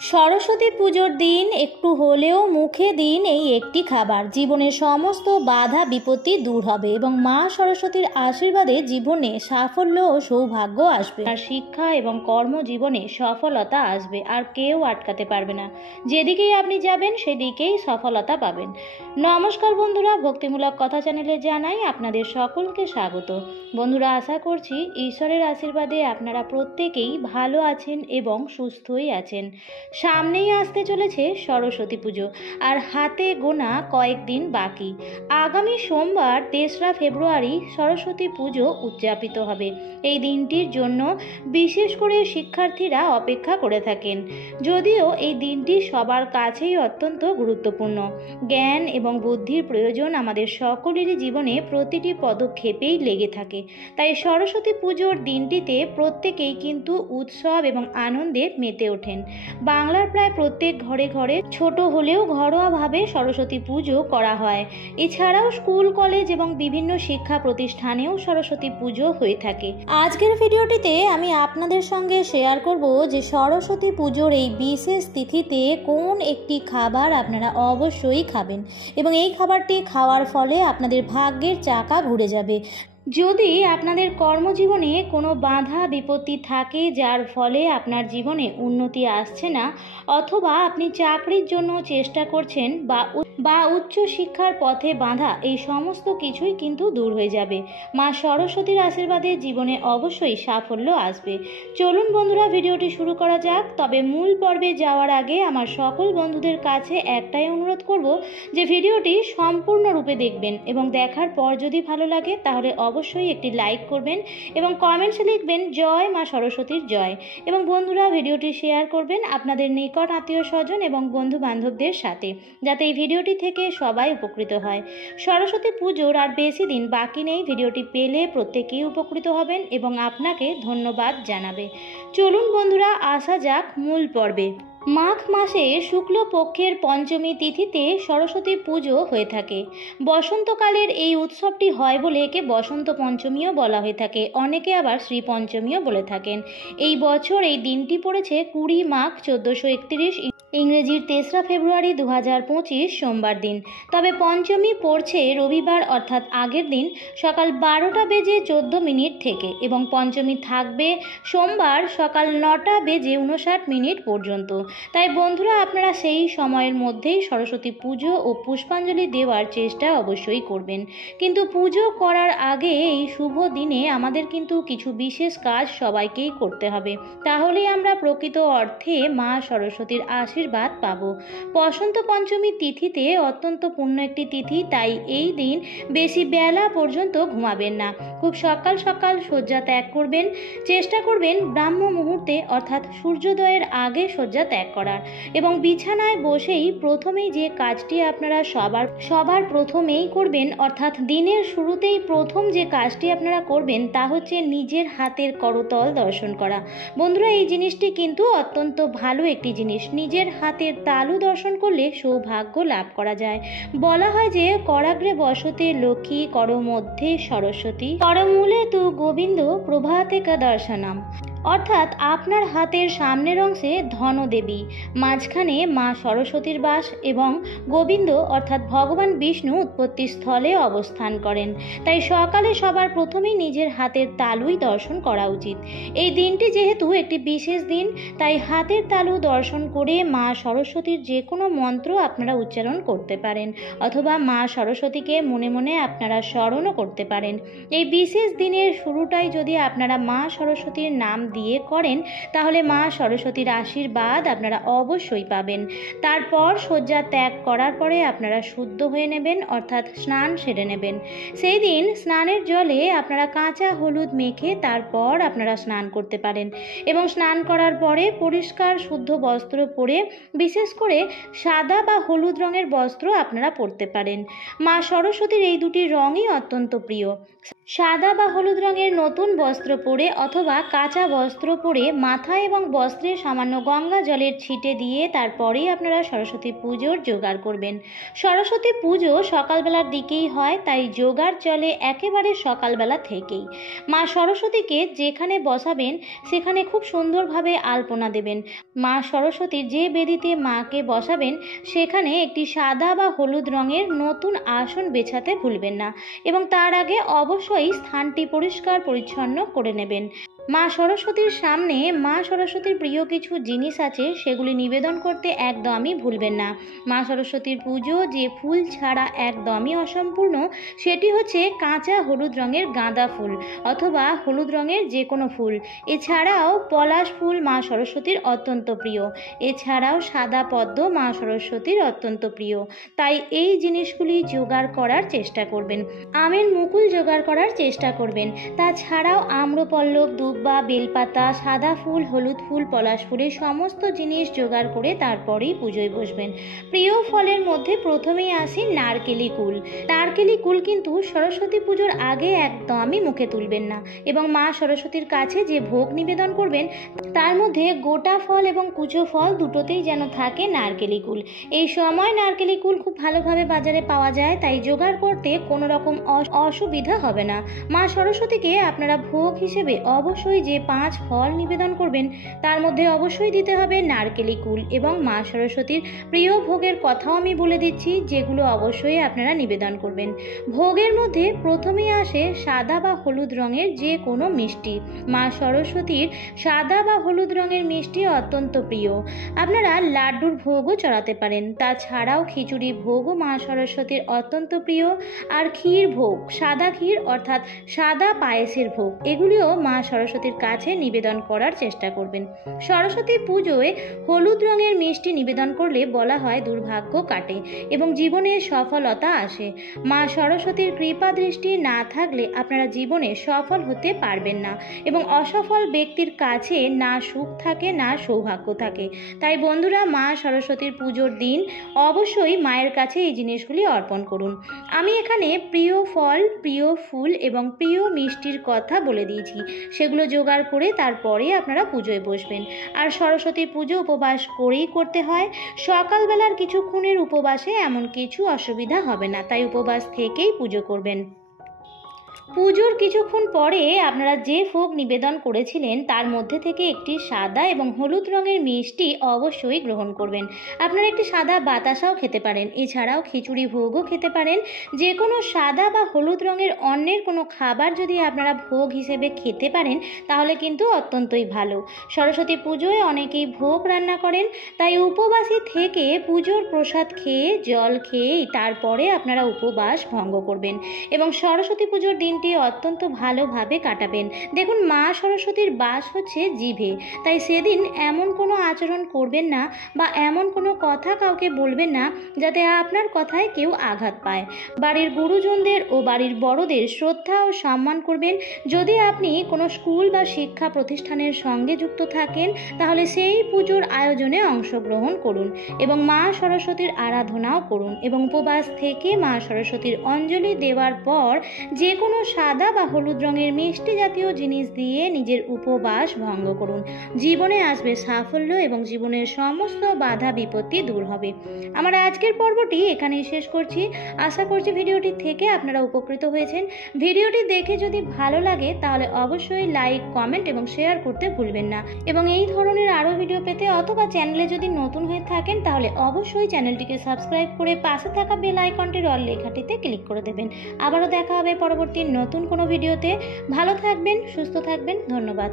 সরস্বতী পুজোর দিন একটু হলেও মুখে দিন এই একটি খাবার, জীবনের সমস্ত বাধা বিপত্তি দূর হবে এবং মা সরস্বতীর আশীর্বাদে জীবনে সাফল্য ও সৌভাগ্য আসবে। আর শিক্ষা এবং কর্মজীবনে সফলতা আসবে, আর কেউ আটকাতে পারবে না। যেদিকেই আপনি যাবেন সেদিকেই সফলতা পাবেন। নমস্কার বন্ধুরা, ভক্তিমূলক কথা চ্যানেলে জানাই আপনাদের সকলকে স্বাগত। বন্ধুরা, আশা করছি ঈশ্বরের আশীর্বাদে আপনারা প্রত্যেকেই ভালো আছেন এবং সুস্থই আছেন। সামনেই আসতে চলেছে সরস্বতী পুজো, আর হাতে গোনা কয়েকদিন বাকি। আগামী সোমবার ৩রা ফেব্রুয়ারি সরস্বতী পুজো উদযাপিত হবে। এই দিনটির জন্য বিশেষ করে শিক্ষার্থীরা অপেক্ষা করে থাকেন। যদিও এই দিনটি সবার কাছেই অত্যন্ত গুরুত্বপূর্ণ। জ্ঞান এবং বুদ্ধির প্রয়োজন আমাদের সকলেরই জীবনে প্রতিটি পদক্ষেপেই লেগে থাকে। তাই সরস্বতী পুজোর দিনটিতে প্রত্যেকেই কিন্তু উৎসব এবং আনন্দে মেতে ওঠেন। বাংলার প্রায় প্রত্যেক ঘরে ঘরে ছোট হলেও ঘরোয়াভাবে সরস্বতী পুজো করা হয়। এছাড়াও স্কুল, কলেজ এবং বিভিন্ন শিক্ষা প্রতিষ্ঠানেও সরস্বতী পুজো হয়ে থাকে। আজকের ভিডিওটিতে আমি আপনাদের সঙ্গে শেয়ার করব যে সরস্বতী পুজোর এই বিশেষ তিথিতে কোন একটি খাবার আপনারা অবশ্যই খাবেন এবং এই খাবারটি খাওয়ার ফলে আপনাদের ভাগ্যের চাকা ঘুরে যাবে। যদি আপনাদের কর্মজীবনে কোনো বাধা বিপত্তি থাকে যার ফলে আপনার জীবনে উন্নতি আসছে না, অথবা আপনি চাকরির জন্য চেষ্টা করছেন বা উচ্চ শিক্ষার পথে বাঁধা, এই সমস্ত কিছুই কিন্তু দূর হয়ে যাবে। মা সরস্বতীর আশীর্বাদে জীবনে অবশ্যই সাফল্য আসবে। চলুন বন্ধুরা, ভিডিওটি শুরু করা যাক। তবে মূল পর্বে যাওয়ার আগে আমার সকল বন্ধুদের কাছে একটাই অনুরোধ করব যে ভিডিওটি সম্পূর্ণরূপে দেখবেন এবং দেখার পর যদি ভালো লাগে তাহলে অবশ্যই একটি লাইক করবেন এবং কমেন্টসে লিখবেন জয় মা সরস্বতীর জয়। এবং বন্ধুরা, ভিডিওটি শেয়ার করবেন আপনাদের নিকট আত্মীয় স্বজন এবং বন্ধু বান্ধবদের সাথে, যাতে এই ভিডিওটি থেকে সবাই উপকৃত হয়। সরস্বতী পুজোর আর বেশি দিন বাকি নেই। ভিডিওটি পেলে প্রত্যেকেই উপকৃত হবেন এবং আপনাকে ধন্যবাদ জানাবে। চলুন বন্ধুরা, আসা যাক মূল পর্বে। মাঘ মাসে শুক্লপক্ষের পঞ্চমী তিথিতে সরস্বতী পুজো হয়ে থাকে। বসন্তকালের এই উৎসবটি হয় বলে একে বসন্ত পঞ্চমীও বলা হয়ে থাকে। অনেকে আবার শ্রী পঞ্চমীও বলে থাকেন। এই বছর এই দিনটি পড়েছে 20 মাঘ 1431, ইংরেজির 3রা ফেব্রুয়ারি 2025 সোমবার দিন। তবে পঞ্চমী পড়ছে রবিবার, অর্থাৎ আগের দিন সকাল 12টা বেজে 14 মিনিট থেকে, এবং পঞ্চমী থাকবে সোমবার সকাল 9টা বেজে 59 মিনিট পর্যন্ত। তাই বন্ধুরা, আপনারা সেই সময়ের মধ্যেই সরস্বতী পুজো ও পুষ্পাঞ্জলি দেওয়ার চেষ্টা অবশ্যই করবেন। কিন্তু পুজো করার আগে এই শুভ দিনে আমাদের কিন্তু কিছু বিশেষ কাজ সবাইকেই করতে হবে, তাহলেই আমরা প্রকৃত অর্থে মা সরস্বতীর আশীর্বাদ পাব। বসন্ত পঞ্চমী তিথিতে অত্যন্ত পূর্ণ একটি তিথি, তাই এই দিন বেশি বেলা পর্যন্ত ঘুমাবেন না। খুব সকাল সকাল শয্যা ত্যাগ করবেন। চেষ্টা করবেন ব্রাহ্ম মুহূর্তে, অর্থাৎ সূর্যোদয়ের আগে শয্যা ত্যাগ করার, এবং বিছানায় বসেই প্রথমেই যে কাজটি আপনারা সবার প্রথমেই করবেন, অর্থাৎ দিনের শুরুতেই প্রথম যে কাজটি আপনারা করবেন তা হচ্ছে নিজের হাতের করতল দর্শন করা। বন্ধুরা, এই জিনিসটি কিন্তু অত্যন্ত ভালো একটি জিনিস। নিজের হাতের তালু দর্শন করলে সৌভাগ্য লাভ করা যায়। বলা হয় যে করাগ্রে বসতে লক্ষ্মী, কর মধ্যে সরস্বতী, করমূলে তু গোবিন্দ, প্রভাতে কা দর্শনম। অর্থাৎ আপনার হাতের সামনের অংশে ধনদেবী, মাঝখানে মা সরস্বতীর বাস এবং গোবিন্দ অর্থাৎ ভগবান বিষ্ণু উৎপত্তি স্থলে অবস্থান করেন। তাই সকালে সবার প্রথমেই নিজের হাতের তালুই দর্শন করা উচিত। এই দিনটি যেহেতু একটি বিশেষ দিন, তাই হাতের তালু দর্শন করে মা সরস্বতীর যে কোনো মন্ত্র আপনারা উচ্চারণ করতে পারেন, অথবা মা সরস্বতীকে মনে মনে আপনারা স্মরণও করতে পারেন। এই বিশেষ দিনের শুরুটাই যদি আপনারা মা সরস্বতীর নাম দিয়ে করেন, তাহলে মা সরস্বতীর আশীর্বাদ আপনারা অবশ্যই পাবেন। তারপর শয্যা ত্যাগ করার পরে আপনারা শুদ্ধ হয়ে নেবেন, অর্থাৎ স্নান সেরে নেবেন। সেই দিন স্নানের জলে আপনারা কাঁচা হলুদ মেখে তারপর আপনারা স্নান করতে পারেন, এবং স্নান করার পরে পরিষ্কার শুদ্ধ বস্ত্র পরে, বিশেষ করে সাদা বা হলুদ রঙের বস্ত্র আপনারা পরতে পারেন। মা সরস্বতীর এই দুটি রঙই অত্যন্ত প্রিয়। সাদা বা হলুদ রঙের নতুন বস্ত্র পরে অথবা কাঁচা বস্ত্র পরে মাথায় এবং বস্ত্রে সামান্য গঙ্গা জলের ছিটে দিয়ে তারপরেই আপনারা সরস্বতী পুজোর জোগাড় করবেন। সরস্বতী পুজো সকালবেলার দিকেই হয়, তাই জোগাড় চলে একেবারে সকালবেলা থেকেই। মা সরস্বতীকে যেখানে বসাবেন সেখানে খুব সুন্দরভাবে আলপনা দেবেন। মা সরস্বতীর যে বেদিতে মাকে বসাবেন সেখানে একটি সাদা বা হলুদ রঙের নতুন আসন বেছাতে ভুলবেন না এবং তার আগে অবশ্যই স্থানটি পরিষ্কার পরিচ্ছন্ন করে নেবেন। মা সরস্বতীর সামনে মা সরস্বতীর প্রিয় কিছু জিনিস আছে, সেগুলি নিবেদন করতে একদমই ভুলবেন না। মা সরস্বতীর পুজো যে ফুল ছাড়া একদমই অসম্পূর্ণ, সেটি হচ্ছে কাঁচা হলুদ রঙের গাঁদা ফুল অথবা হলুদ রঙের যে কোনো ফুল। এছাড়াও পলাশ ফুল মা সরস্বতীর অত্যন্ত প্রিয়। এছাড়াও সাদা পদ্ম মা সরস্বতীর অত্যন্ত প্রিয়। তাই এই জিনিসগুলি জোগাড় করার চেষ্টা করবেন। আমের মুকুল জোগাড় করার চেষ্টা করবেন। তাছাড়াও আম্রপল্লব, দুব্বা, বেলপাতা, সাদা ফুল, হলুদ ফুল, পলাশ ফুলের সমস্ত জিনিস জোগাড় করে তারপরেই পুজোয় বসবেন। প্রিয় ফলের মধ্যে প্রথমেই আসি নারকেলি কুল। নারকেলি কুল কিন্তু সরস্বতী পুজোর আগে একদমই মুখে তুলবেন না এবং মা সরস্বতীর কাছে যে ভোগ নিবেদন করবেন তার মধ্যে গোটা ফল এবং কুচো ফল দুটোতেই যেন থাকে নারকেলি কুল। এই সময় নারকেলি কুল খুব ভালোভাবে বাজারে পাওয়া যায়, তাই জোগাড় করতে কোনো রকম অসুবিধা হবে না। মা সরস্বতীকে আপনারা ভোগ হিসেবে অবশ্যই যে 5 ফল নিবেদন করবেন তার মধ্যে অবশ্যই দিতে হবে নারকেলি কুল এবং মা সরস্বতীর প্রিয় ভোগের কথাও আমি বলে দিচ্ছি, যেগুলো অবশ্যই আপনারা নিবেদন করবেন। ভোগের মধ্যে প্রথমেই আসে সাদা বা হলুদ রঙের যে কোনো মিষ্টি। মা সরস্বতীর সাদা বা হলুদ রঙের মিষ্টি অত্যন্ত প্রিয়। আপনারা লাড্ডুর ভোগও চড়াতে পারেন। তাছাড়াও খিচুড়ি ভোগও মা সরস্বতীর অত্যন্ত প্রিয়। আর ক্ষীর ভোগ, সাদা ক্ষীর অর্থাৎ সাদা পায়েসের ভোগ, এগুলিও মা সরস্বতীর কাছে নিবেদন করার চেষ্টা করবেন। সরস্বতী পুজোয় হলুদ রঙের মিষ্টি নিবেদন করলে বলা হয় দুর্ভাগ্য কাটে এবং জীবনে সফলতা আসে। মা সরস্বতীর কৃপা দৃষ্টি না থাকলে আপনারা জীবনে সফল হতে পারবেন না এবং অসফল ব্যক্তির কাছে না সুখ থাকে না সৌভাগ্য থাকে। তাই বন্ধুরা, মা সরস্বতীর পুজোর দিন অবশ্যই মায়ের কাছে এই জিনিসগুলি অর্পণ করুন। আমি এখানে প্রিয় ফল, প্রিয় ফুল এবং প্রিয় মিষ্টির কথা বলে দিয়েছি। সেগুলো জোগাড় করে তারপরে আপনারা পুজোয় বসবেন। আর সরস্বতী পুজো উপবাস করেই করতে হয়। সকালবেলার কিছুক্ষণের উপবাসে এমন কিছু অসুবিধা হবে না, তাই উপবাস থেকেই পুজো করবেন। পুজোর কিছুক্ষণ পরে আপনারা যে ভোগ নিবেদন করেছিলেন তার মধ্যে থেকে একটি সাদা এবং হলুদ রঙের মিষ্টি অবশ্যই গ্রহণ করবেন। আপনারা একটি সাদা বাতাসাও খেতে পারেন। এছাড়াও খিচুড়ি ভোগও খেতে পারেন। যে কোনো সাদা বা হলুদ রঙের অন্যের কোনো খাবার যদি আপনারা ভোগ হিসেবে খেতে পারেন তাহলে কিন্তু অত্যন্তই ভালো। সরস্বতী পুজোয় অনেকেই ভোগ রান্না করেন, তাই উপবাসী থেকে পুজোর প্রসাদ খেয়ে জল খেয়েই তারপরে আপনারা উপবাস ভঙ্গ করবেন এবং সরস্বতী পুজোর দিন অত্যন্ত ভালোভাবে কাটাবেন। দেখুন, মা সরস্বতীর বাস হচ্ছে জিভে, তাই সেদিন এমন কোনো আচরণ করবেন না বা এমন কোনো কথা কাউকে বলবেন না যাতে আপনার কথায় কেউ আঘাত পায়। বাড়ির গুরুজনদের ও বাড়ির বড়দের শ্রদ্ধা ও সম্মান করবেন। যদি আপনি কোনো স্কুল বা শিক্ষা প্রতিষ্ঠানের সঙ্গে যুক্ত থাকেন তাহলে সেই পুজোর আয়োজনে অংশগ্রহণ করুন এবং মা সরস্বতীর আরাধনাও করুন এবং উপবাস থেকে মা সরস্বতীর অঞ্জলি দেওয়ার পর যে কোনো সাদা বা হলুদ রঙের মিষ্টি জাতীয় জিনিস দিয়ে নিজের উপবাস ভঙ্গ করুন। জীবনে আসবে সাফল্য এবং জীবনের সমস্ত বাধা বিপত্তি দূর হবে। আমার আজকের পর্বটি এখানেই শেষ করছি। আশা করছি ভিডিওটি থেকে আপনারা উপকৃত হয়েছেন। ভিডিওটি দেখে যদি ভালো লাগে তাহলে অবশ্যই লাইক, কমেন্ট এবং শেয়ার করতে ভুলবেন না এবং এই ধরনের আরও ভিডিও পেতে অথবা চ্যানেলে যদি নতুন হয়ে থাকেন তাহলে অবশ্যই চ্যানেলটিকে সাবস্ক্রাইব করে পাশে থাকা বেল আইকনটির অল লেখাটিতে ক্লিক করে দেবেন। আবারও দেখা হবে পরবর্তী নতুন কোনো ভিডিওতে। ভালো থাকবেন, সুস্থ থাকবেন। ধন্যবাদ।